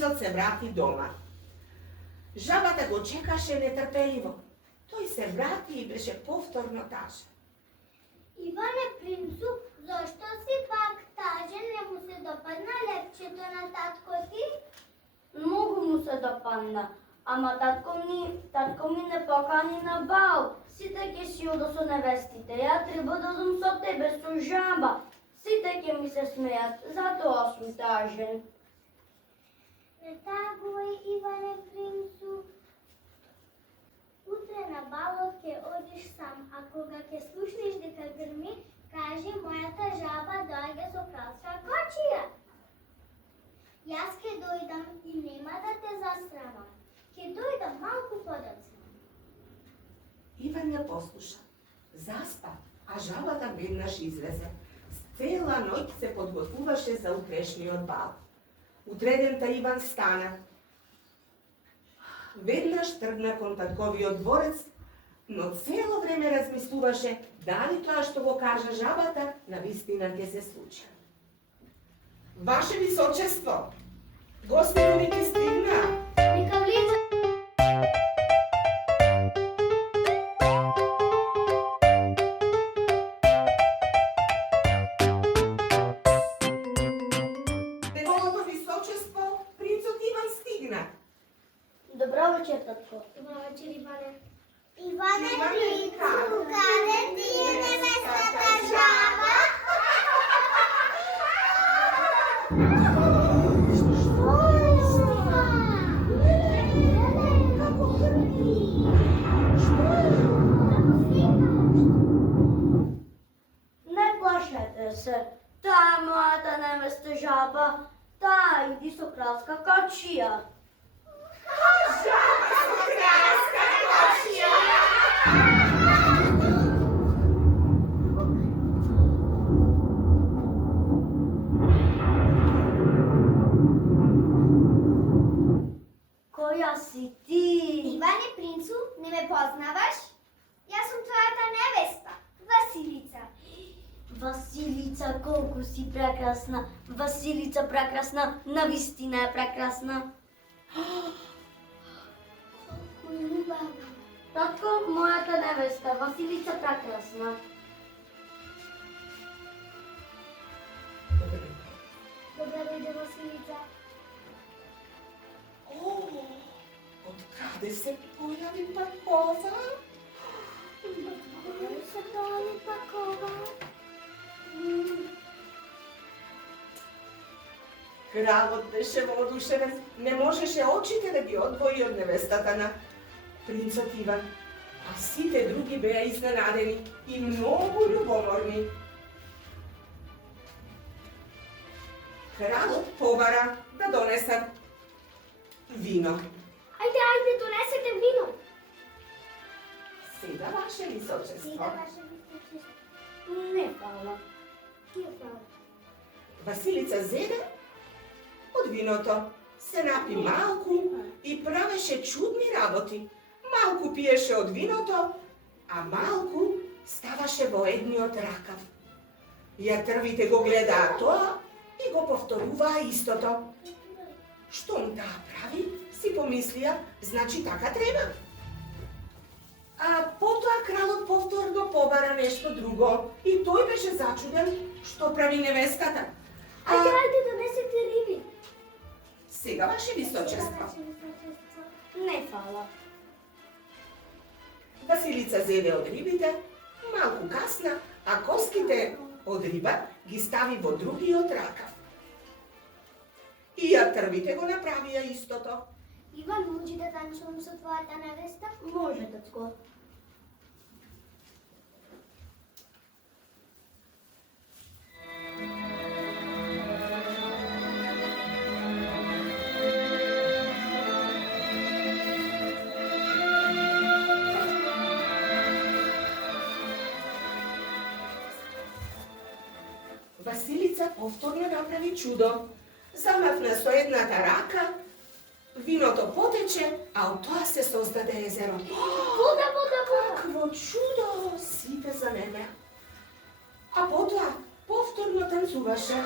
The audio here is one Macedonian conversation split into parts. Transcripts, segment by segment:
princot se vrati doma. Žabata go čekaše netrpeljivo. Той се врати и беше повторно тажен. Иване принцу, защо си пак тажен? Не му се допадна лепчето на татко ти? Много му се допадна. Ама татко ми не покани на бал. Сите ке си одо со невестите. Ја треба да одам со тебе, со жаба. Сите ке ми се смејат, затоа сум тажен. Не тагувај, Иване принцу. Утре на балот ке одиш сам, а кога ке слушнеш дека грми, кажи мојата жаба доаѓа со кралска кочија. Јас ке дојдам и нема да те засрамам. Ке дојдам малку подоцна. Иван ја послуша. Заспа, а жабата веднаш излезе. Цела ноќ се подготвуваше за утрешниот бал. Утредента Иван стана. Веднаш тргна кон татковиот дворец, но цело време размислуваше дали тоа што го кажа жабата навистина ќе се случи. Ваше височество, гостинови ќе стигна. Нека влиза. Неговото височество, принцот Иван стигна. Добро вечер, татко. Добро вечер, Иване. Иване Иване, принцу, како? каде ти е невестата жаба? Не плашете се. Таа е мојата невеста жаба. Таа иди со кралска кочија. Која си ти? Иване принцу, не ме познаваш? Јас сум твојата невеста, Василица. Василица, колку си прекрасна. Василица прекрасна, навистина е прекрасна. Колку љубава. Татко, мојата невеста, Василица прекрасна. Добра дојде, Василица. О, од каде се појави пакова? Каде се појави пакова? Кралот беше воодушевен, не можеше очите да ги одвои од невестата на принцот Иван, а сите други беа изненадени и многу љубоморни. Кралот побара да донесат вино. Ајде, донесете вино. Сега, ваше височество. Ваше височество. Не фала. Ке фала? Василица зеде од виното, се напи малку и правеше чудни работи. Малку пиеше од виното, а малку ставаше во едниот ракав. Ја трвите го гледаа тоа и го повторуваа истото. Штом таа прави, си помислија, значи така треба. А потоа кралот повторно побара нешто друго и тој беше зачуден што прави невестата. Ајде, донесете риби. Сега, ваше височество. Ваше височество. Не фала. Василица зеде од рибите, малку касна, а коските од риба ги стави во другиот ракав. И ја трвите го направија истото. Иван, може да танцувам со твојата невеста? Може, татко. Василица повторно направи чудо. Замавна со едната рака, виното потече, а од тоа се создаде езеро. Вода. Какво чудо! Сите занемеа. А потоа повторно танцуваше.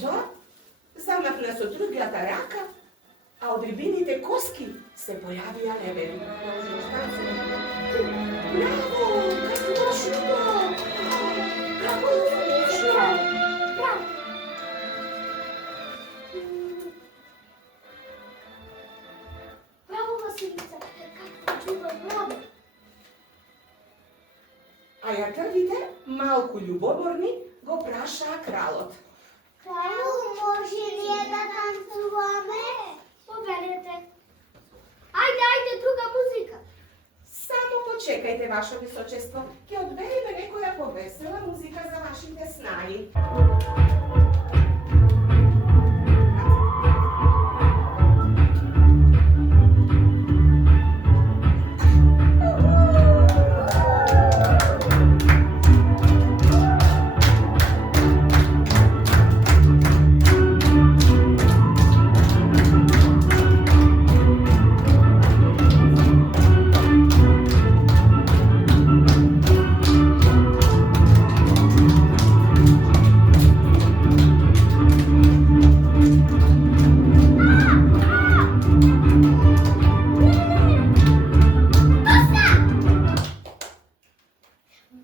to zamahna su trugljata raka, a od ribinite koski se pojavija neverin. Bravo, kako došlo! Kako je došlo? Bravo, Vasilica, kako čuva, bravo. A jak vidite, malku ljubomorni go praša kralot. Kralu, može li je da tancujeme? Poberete. Ajde, druga muzika. Samo počekajte, vaše visočestvo, ki odberime nekoja povesela muzika za vašite snaji.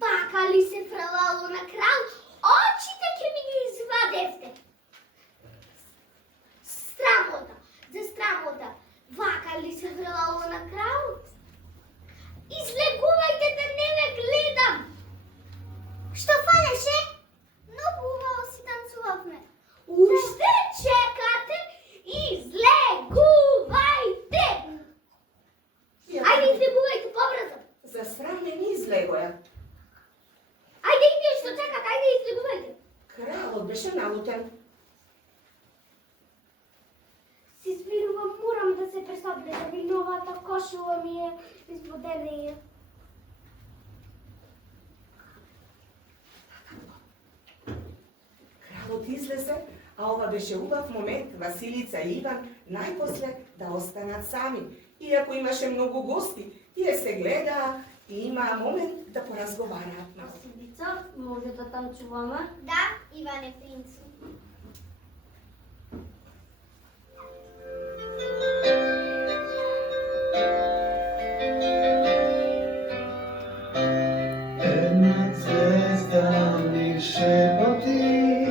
Bakali se fralalo na kralj, očite ke mi ga izvadevte. Sramota, za sramota. Vakali se fralalo na kralj. Izleguvajte da ne me gledam. Što falеше? No buvalo si tancuvavme. Ужде čekate? Izleguvajte! Ajde, izleguvajte pobrzо. Za sram me ni izlegoja. Ajde, ideš što čekate, ajde, izleguvajte. Kralot beše naluten. Си свирувам, морам да се пресобля, да ви новата кошула ми е избудена. Kralot izleze, a ova beše ubav moment Vasilica i Ivan najposle da ostanat sami. Iako imaše mnogo gosti, jer se gleda i ima moment da porazgovara. Vasilica, може да танцуваме? Да, Иване Принцу. Една звезда ми шепоти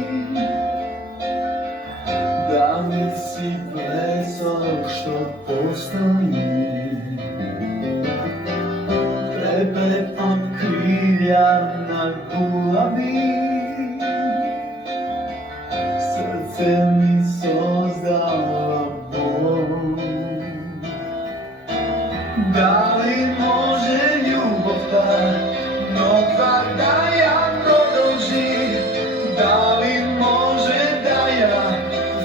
да ми си блесок, що постои. Трепет от крилja на глави, сърце ми создава бол. Дали може любовта нова да я продължи? Дали може да я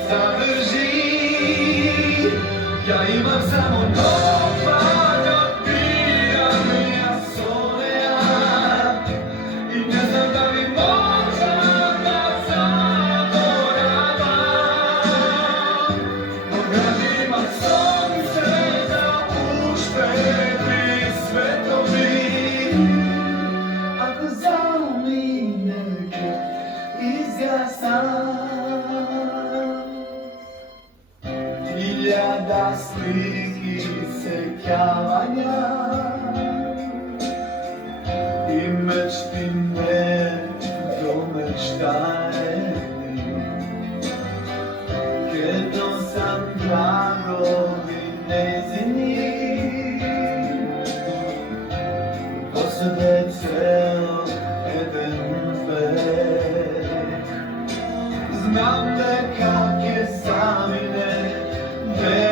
задържи? Я имам само нова да пиям я солея и не знам дали може да заборавам. Когато имам слънце да ушпетри светови, ако замине изгасна. Hiljada sliki sekjavanja i mečti ne domečtajeni. Kiedy sam dragovi nezini, po sebe celo jeden vek. Znam da kak je zamine,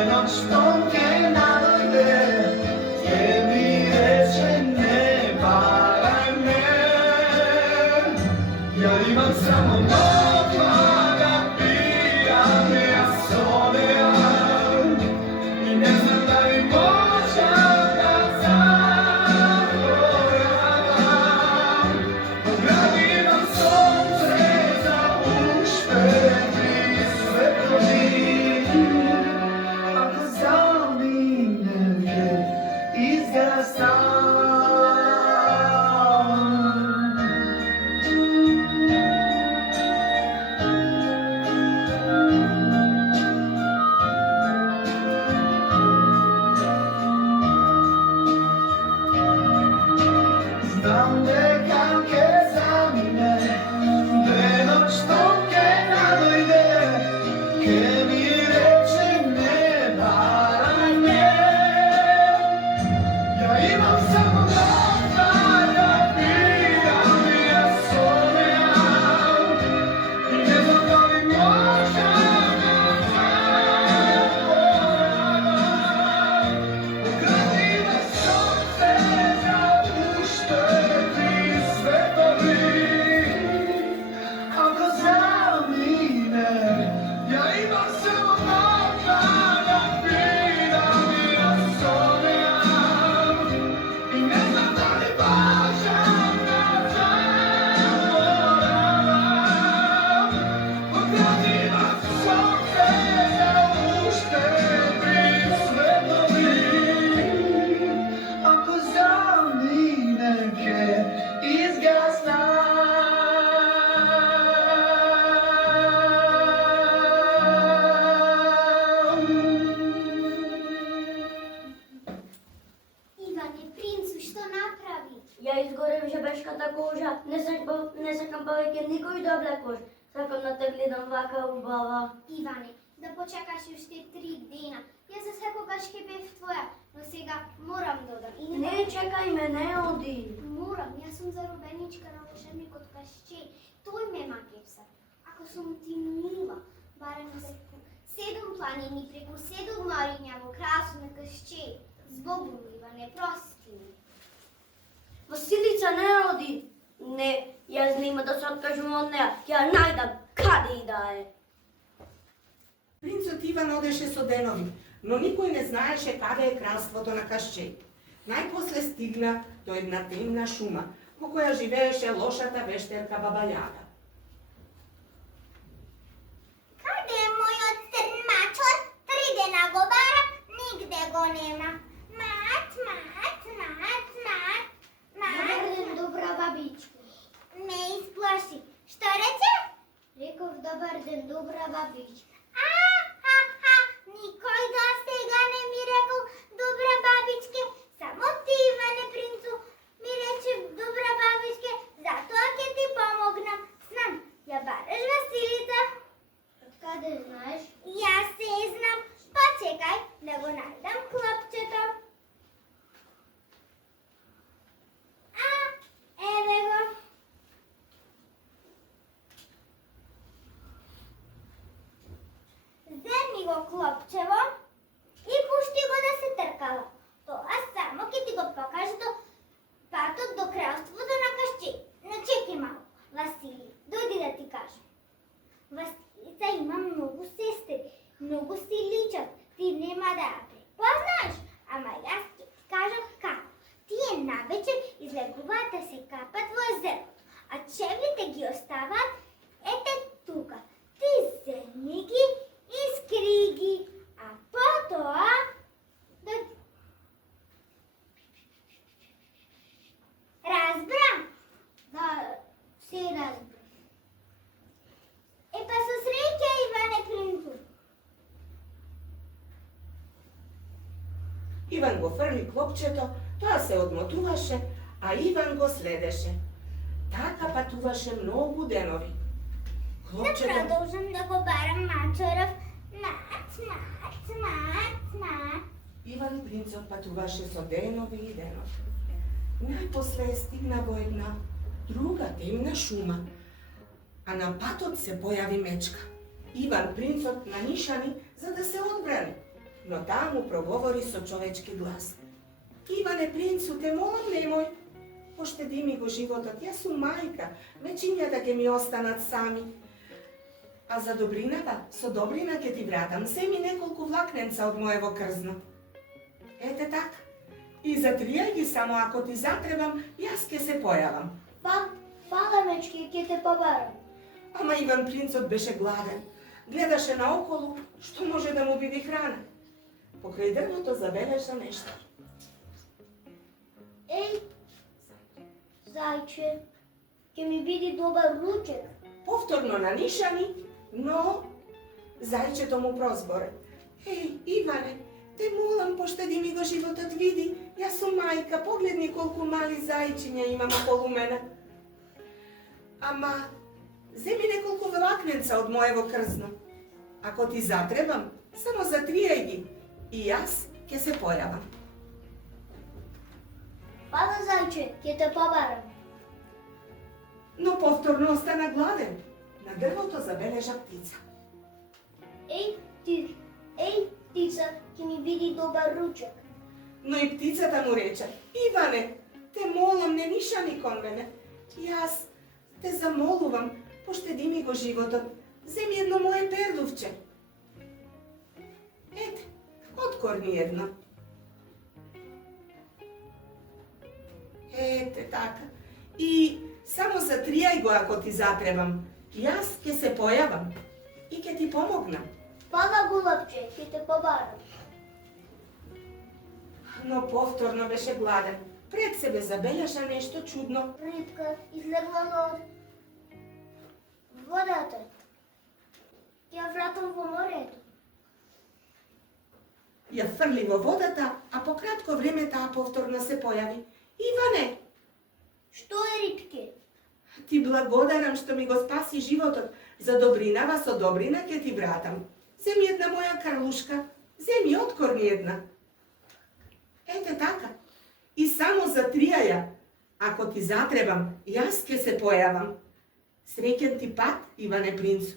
noć tonke nadojde, gdje mi reče ne varaj me. Ja imam samo nova da pijam ja solejam i ne znam da li možda da zaboravam. Pogledaj nam sunce za ušpetri svetovi, ako zaminem izgasam. мечката кожа. Не сакам повеќе никој да облекуваш. Сакам да те гледам вака убава. Иване, да почекаш уште 3 дена. Јас за секогаш ќе бев твоја, но сега морам да одам. И Не чекај ме, не оди. Морам, јас сум заробеничка на волшебникот Кашчеј. Тој ме макепса. Ако сум ти мила, барем за 7 планини преку 7 мориња во кралство на Кашчеј. Збогум, Иване, прости ми. Василица, не оди. Не, јас нема да се откажувам од неа. Ќе најдам каде и да е. Принцот Иван одеше со денови, но никој не знаеше каде е кралството на Кашчеј. Најпосле стигна до една темна шума, во која живееше лошата вештерка Баба Јага. Каде е мојот црн мачот? 3 дена го барам, нигде го нема. Мат. Добар ден, добра бабичка. Ме исплаши. Што рече? Реков добар ден, добра бабичка. Никој до сега не ми рекол добра бабичке. Само ти, Иване Принцу, ми рече добра бабичке, затоа ќе ти помогнам. Знам, ја бараш Василица. Откаде знаеш? Јас се знам. Почекај да го најдам клопчето. Еве го. Земи го клопчево и пушти го да се тркала. Тоа само ќе ти го покаже до патот до кралството на Кашчеј. Но чекај малку, Васили, дојди да ти кажам. Василица има многу сестри, многу си личат. Ти нема да ја препознаеш, ама јас ќе ти кажам како. Тие навечер излегуваат да се капат во езерото, а чевлите ги оставаат ете тука. Ти земи ги и скри ги, а потоа разбрам. Да, се разбрам. Па со среќа, Иване Принцу. Иван го фрли клопчето, тоа се одмотуваше, а Иван го следеше. Така патуваше многу денови. Да Клопчето продолжам да го барам мачоров. Мат. Иван Принцот патуваше со денови и денови. Најпосле стигна во една друга темна шума, а на патот се појави мечка. Иван Принцот на нишани за да се одбрани, но таа му проговори со човечки глас. Иване Принцу, те молам немој, поштеди ми го животот, јас сум мајка, вечињата ќе ми останат сами. А за добрината, со добрина ќе ти вратам, земи неколку влакненца од моево крзно. Ете така. И затријај ги само, ако ти затребам, јас ќе се појавам. Фала, мечки, ќе те побарам. Ама Иван Принцот беше гладен. Гледаше наоколу, што може да му биде храна. Покрај дрвото забележа нешто. Еј, зајче, ќе ми биде добар ручек. Повторно на нишани, но зајчето му прозборе. Еј, Иване, те молам, поштеди ми го животот, види, јас сум мајка, погледни колку мали зајчиња имам околу мене. Ама, земи неколку влакненца од моево крзно. Ако ти затребам, само затријај ги и јас ќе се појавам. Фала, зајче, ќе те побарам. Но повторно остана гладен. На дрвото забележа птица. Еј, птица, ќе ми биде добар ручек. Но и птицата му рече: Иване, те молам, не нишани кон мене. Јас те замолувам, поштеди ми го животот. Земи едно мое пердувче. Ете, откорни едно. Ете така. И само затријај го ако ти затребам. Јас ќе се појавам и ќе ти помогнам. Фала, голубче, ќе те побарам. Но повторно беше гладен. Пред себе забележа нешто чудно. Рибка излегнала од водата. Ја вратам во морето. Ја фрли во водата, а по кратко време таа повторно се појави. Иване, Što je ripke? Ti blagodaram što mi go spasi životot. Za dobrina vas od dobrina ke ti vratam. Zem jedna moja Karluška, zem i otkor jedna. Ete taka. I samo za 3 jaja. Ako ti zatrebam, jaske se pojavam. Srećen ti pat, Ivane princu.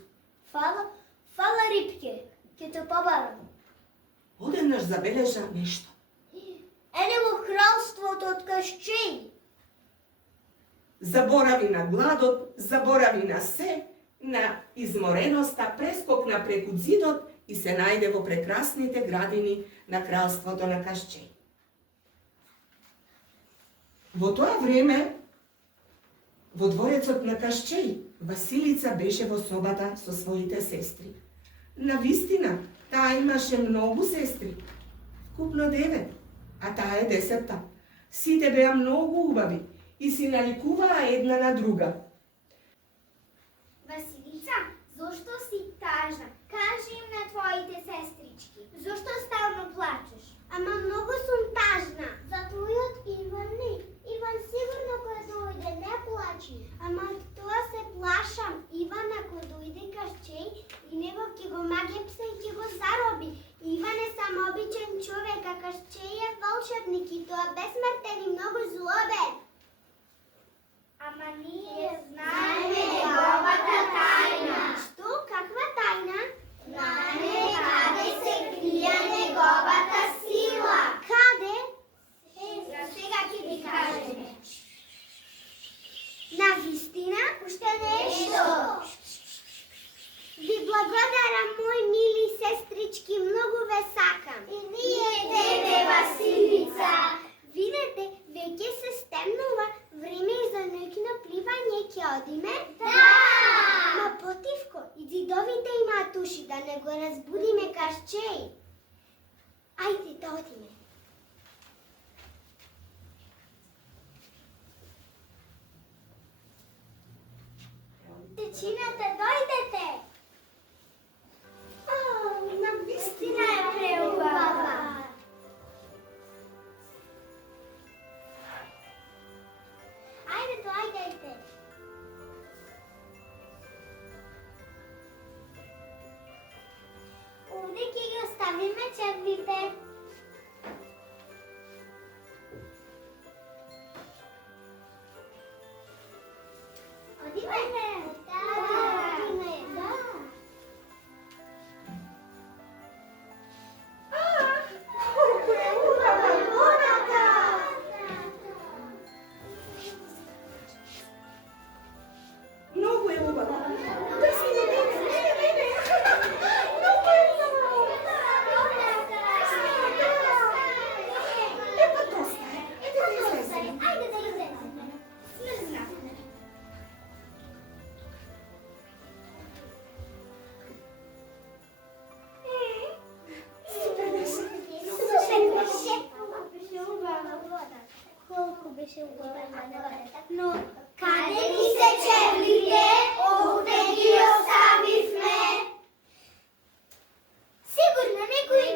Fala ripke, ke to pobaram. Ode naš zabeleža nešto. Енево кралството од кашчеј. Zaboravi na gladot, zaboravi na se, na izmoreноста, preskokna prekud zidot i se najde vo prekrasните gradini na kralството на Кашчеј. Во тоа време, во дворецот на Кашчеј, Василица беше во собата со своите сестри. Навистина, таа имаше многу сестри, вкупно 9, а таа е 10-та. Сите беа многу убави и си наликуваа една на друга. Василица, зошто си тажна? Кажи им на твоите сестрички. Зошто стално плачеш? Ама многу сум тажна. За твојот Иван не. Иван сигурно кога дојде не плачи. Ама тоа се плашам. Иван ако дојде Кашчеј и него ќе го магепса и ќе го зароби. Иван е само обичен човек, а Кашчеј е волшебник и тоа безсмртен и многу злобен. Ама ние знаеме неговата тајна. Што? Каква тајна? Знаеме каде се крие неговата сила. Каде? Сега ќе ви кажеме. Навистина, уште нешто. Ви благодарам, мои мили сестрички, многу ве сакам. И ние тебе, Василица. Видете, веќе се стемнува, време е за ноќно пливање, ќе одиме? Да! Ма потивко, и зидовите имаат уши, да не го разбудиме Кашчеј. Ајде да одиме. Дечината, дојдете! Навистина е преубава. Ајде, дојдете. Овде ќе ги оставиме чевлите. Одиме? Да. Одиме, да. Колку е убава водата! Многу е убава. Трси мене. Многу е убава. Епа доста е. Ајде да излеземе. Ајде да излеземе. Смрзна. Супер беше. Колку беше убава водата. Но каде ни се чевлите? Овде ги оставивме. Сигурно некој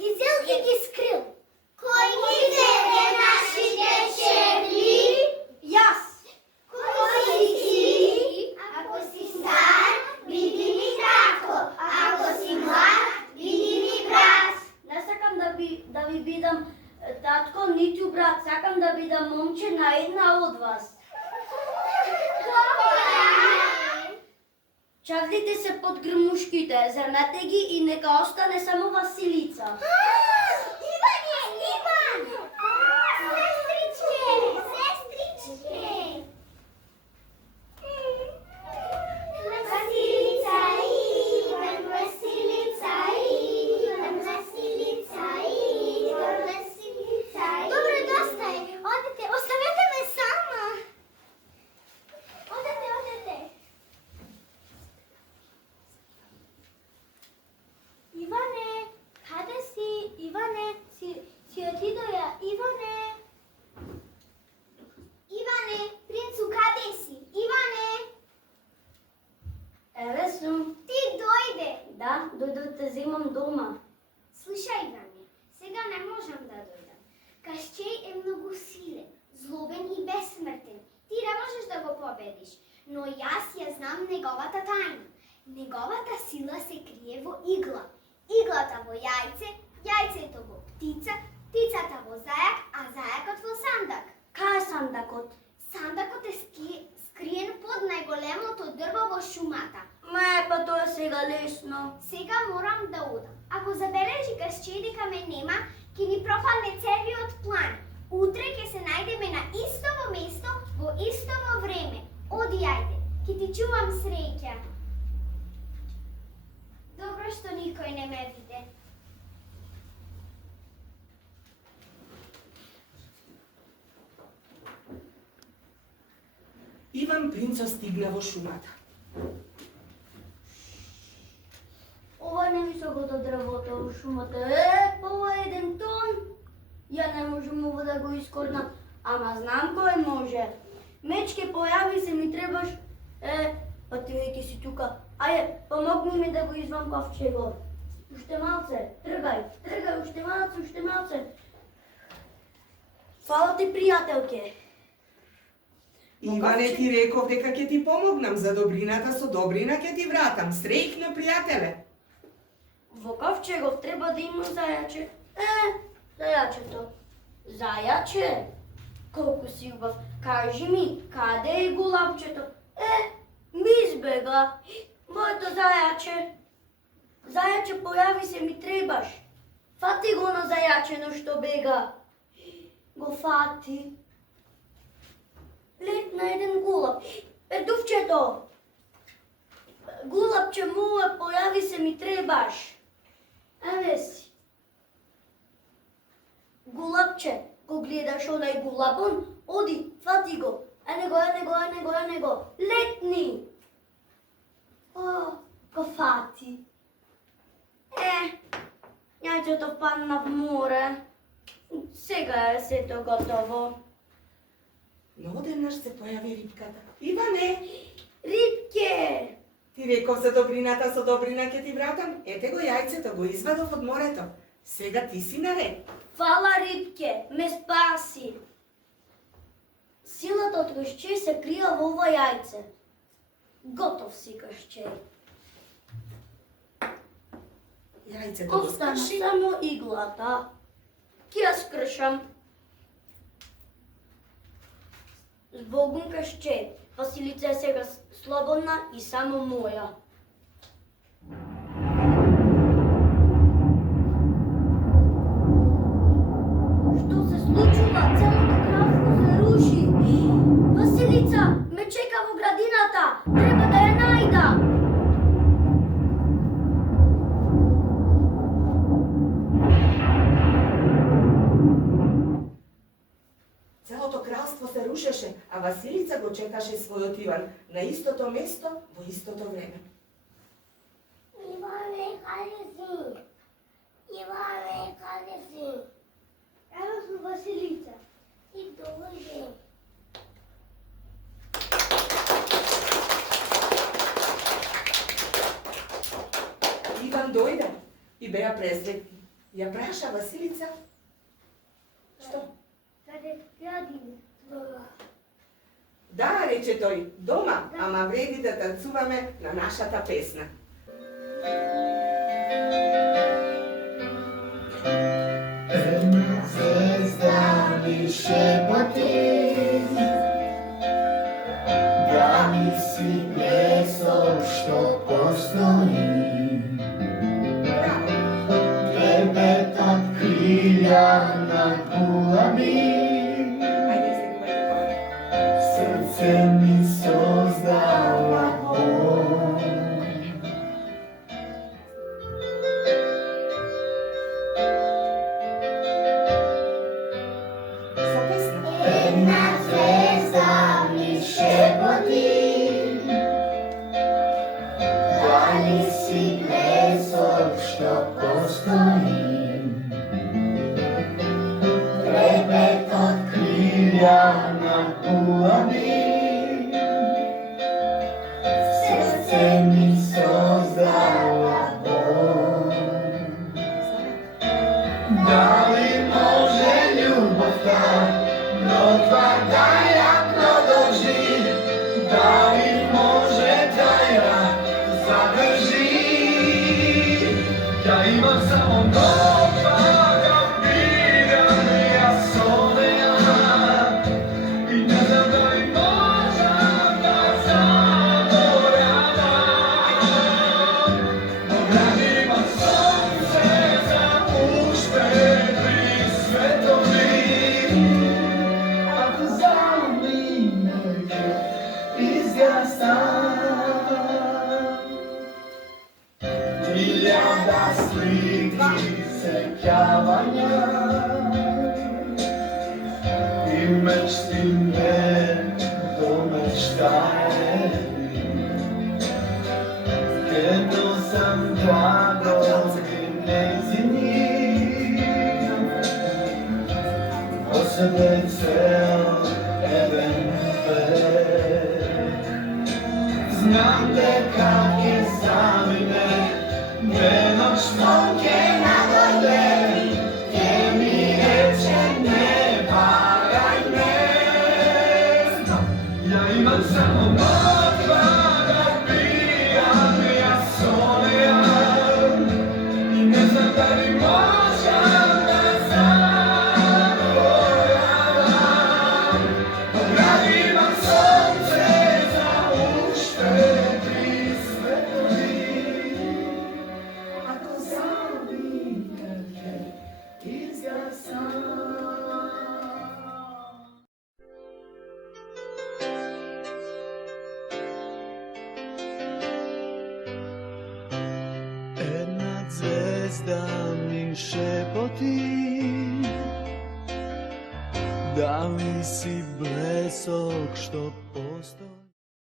ги зел и ги скрил. Кој ги зеде нашите чевли? Јас. Кој си ти? Ако си стар, биди ми татко. Ако си млад, биди ми брат. Не сакам да ви бидам татко, ниту брат. Сакам да бидам момче на една од вас. Чавлите се под грмушките, земете ги и нека остане само Василица. Иван! Сестричке! Сестричке! Василица, Иван, Василица, Иван, Василица, Иван, Василица. Добро, доста е. Одете, оставете ме сама. Одете. Иване, каде си? Иване, си отидоја. Иване. победиш. Но јас ја знам неговата тајна. Неговата сила се крие во игла. Иглата во јајце, јајцето во птица, птицата во зајак, а зајакот во сандак. Кај е сандакот? Сандакот е скриен под најголемото дрво во шумата. Па тоа е сега лесно. Сега морам да одам. Ако забележи Касче дека ме нема, ќе ни пропадне целиот план. Утре ќе се најдеме на истово место во истово време. Оди ајде, ќе ти чувам среќа. Добро што никој не ме виде. Иван Принцо стигна во шумата. Ова не високото дрвото во шумата. Ова е 1 тон. Ја не можам ова да го искорнам. Ама знам кој може. Мечке, појави се, ми требаш. Па ти веќе си тука. Ајде, помогни ми да го извам ковчего. Уште малце, тргај, уште малце. Фала ти, пријателке. Иване, ти реков дека ќе ти помогнам, за добрината со добрина ќе ти вратам. Среќно, пријателе. Во ковчегов треба да има зајаче. Зајачето. Зајаче? Колку си убав. Кажи ми, каде е гулапчето? Ми избега. Моето зајаче. Зајаче, појави се, ми требаш. Фати го на зајачено што бега. Го фати. Летна 1 гулап. Дувчето. Гулапче мое, појави се, ми требаш. Еве си. Гулапче, го гледаш онај гулапон, оди, фати го. Ене го. Летни. Го фати. Јајцето падна в море. Сега е сето готово. Но одеднаш се појави рибката. Иване, Рибке! ти реков за добрината со добрина ќе ти вратам. Ете го јајцето, го извадов од морето. Сега ти си наред. Фала, Рибке, ме спаси. Силата од Касче се крија во ова јајце. Готов си, Касче. Јајцето го Остана скрши. само иглата. Ки ја скршам. Збогум, Касче. Василица е сега слободна и само моја. Што се случува? Целото кралство се руши. Василица ме чека во градината. Треба да ја најдам. Целото кралство се рушеше, а Василица го чекаше својот Иван на истото место во истото време. Иване, каде си? Иване, каде си? Ево сум, Василица. И дојде. Иван дојде и беа пресретни. Ја праша Василица. Што? Каде градина? Да, рече тој, дома, ама вреди да танцуваме на нашата песна. Една звезда ми шепоти да ми си плесо што постои. Браво! Трепетат крилја на гулами, Ајде, слегувате хора. срце ми создава Бог. Со песна. Една звезда ми шепоти дали си блесок што постои. Трепетот крилја на гулами, срце ми создава Бог. Дали може љубовта до два да ја продолжи? da li može taj rak zadrži? Ja imam samo nova da biram ja sonea i ne znam da li možem da zaboravim. Ogradima sunce za uštedri svetovi, ako zaluminujke izgasam. Hiljada sliki sekavanja i meštine domeštajevi, kendo sam dragocjene o sebe cel znam kak je za mene Venoć momke na dole, gdje mi reče ne varaj me. Ja imam samo mokva da pijam ja sonejam i ne znam da li možem da zaboravim. Ogradima sunce za uštedri svetovi, ako zaluminujke izgasam. Jedna zvezda mi šepoti, da li si blesok što postoji.